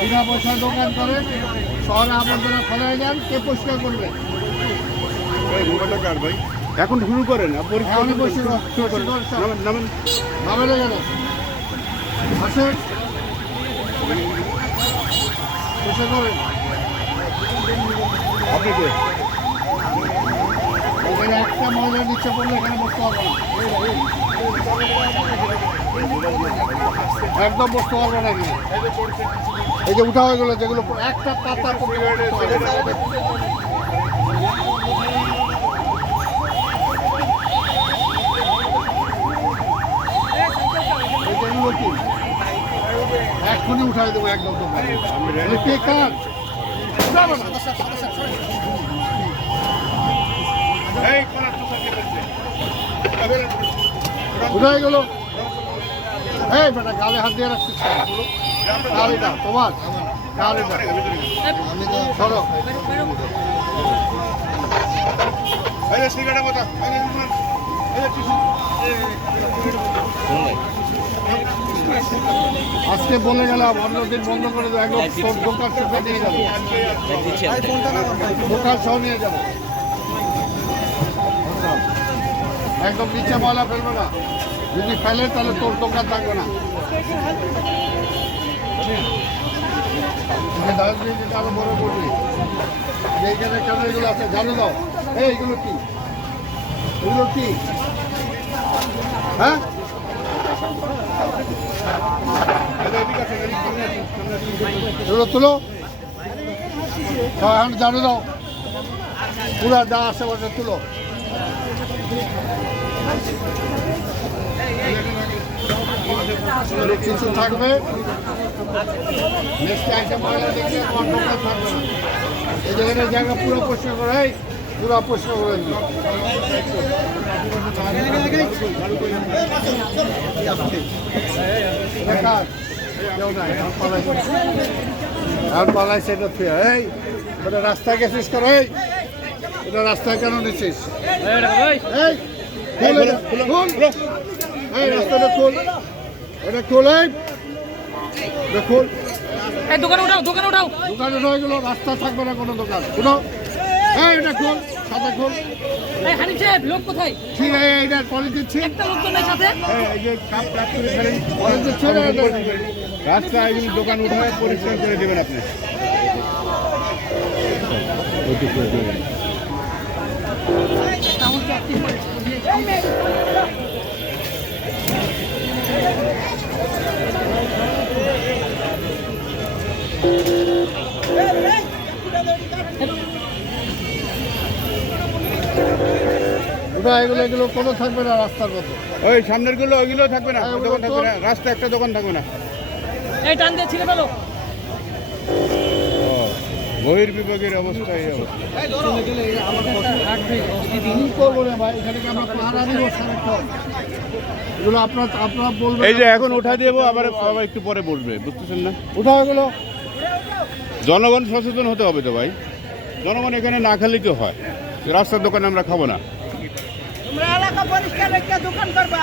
বিনা পয়সার দোকান করেন, শহরে আবর্জনা ফেলাই যান, কে পরিষ্কার করবে? ভাই এখন শুরু করেন নামেন কেন আসেন পরিষ্কার করেন। আপনি কে? এখানে একটা মহিলার ইচ্ছা করলে এখানে বসতে পারবে না, একদম বসতে পারবে না। এখানে এই যে উঠা হয়ে গেলো, যেগুলো একটা পাতা এক্ষুনি উঠাই দেবো একদম। কে কার উঠাই গেল। এই বেটা গালে হাত দিয়ে রাখছিস, গালিটা তোমার, গালিটা ধরো। আজকে বলে গেলাম অন্যদিন বন্ধ করে দেবো, একদম দোকান সহ নিয়ে যাবো, দোকান সহ নিয়ে যাবো। একদম নিচে ময়লা ফেলবে না, যদি ফেলে তাহলে তোর দোকান থাকবে না। ডাস্টবিনটা আরো বড় করবি, এইখানে কেন এগুলো আছে জানো দাও। এইগুলো কি, এগুলো কি? হ্যাঁ এগুলো তুলো, এখন জানো দাও, পুরা যা আশেপাশে তুলো। কিছু থাকবে এই জায়গাটা জায়গা পুরো পরিষ্কার করে, পুরো পরিষ্কার করে পালাই সেটা এই ওটা রাস্তায় গেছিস কর, ওটা রাস্তায় কেন নিছিস? রাস্তাটা খোল, এটা খোল, খোল। দোকানে উঠাও, দোকানে উঠাও, দোকানে রয়ে গেল, রাস্তা থাকবে না কোনো দোকান। শুনো, এটা খোল, সাথে খোল। হানিফ সাহেব, লোক কোথায়? ঠিক আছে, এইটা পলিথিন ছিল, একটা লোক তো নেই সাথে। পলিথিন ছিল, রাস্তায় দোকান উঠে পরিষ্কার করে দেবেন আপনি। ওটা এগুলো এগুলো কোনো থাকবে না রাস্তার মতো। ওই সামনের গুলো ওইগুলো থাকবে না, দোকান থাকবে না, রাস্তা একটা দোকান থাকবে না। এই টান দিয়ে ছিলে ফেলো। বহির বিভাগের অবস্থা এই অবস্থা। কি করবো রে ভাই, এখানে কি আমরা পাহারা দিব সারাক্ষণ? এগুলো আপনারা বলবেন। এই যে এখন উঠা দেবো, আবার একটু পরে বলবে, বুঝতেছেন না? উঠা এগুলো জনগণ সচেতন হতে হবে তো ভাই, জনগণ এখানে না খেলে কি হয়? রাস্তার দোকানে আমরা খাবো না। তোমরা এলাকা পরিষ্কার রেখে দোকান করবা।